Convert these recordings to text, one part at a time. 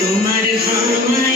তোমার হাওয়ায়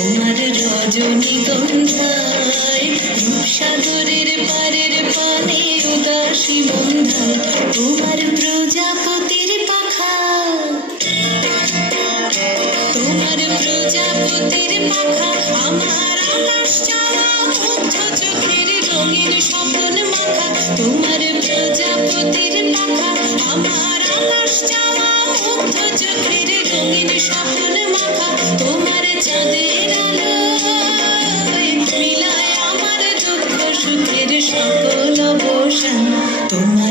তোমার রজনীগন্ধায় রূপসাগরের পারের পানে উদাসী বন্ধায় তোমার প্রজাপতির পাখা। তোমার প্রজাপতির পাখা, আমার আকাশ চাওয়া মুগ্ধ চোখের রঙিন স্বপন মাখা। তোমার প্রজাপতির পাখা, আমার আকাশ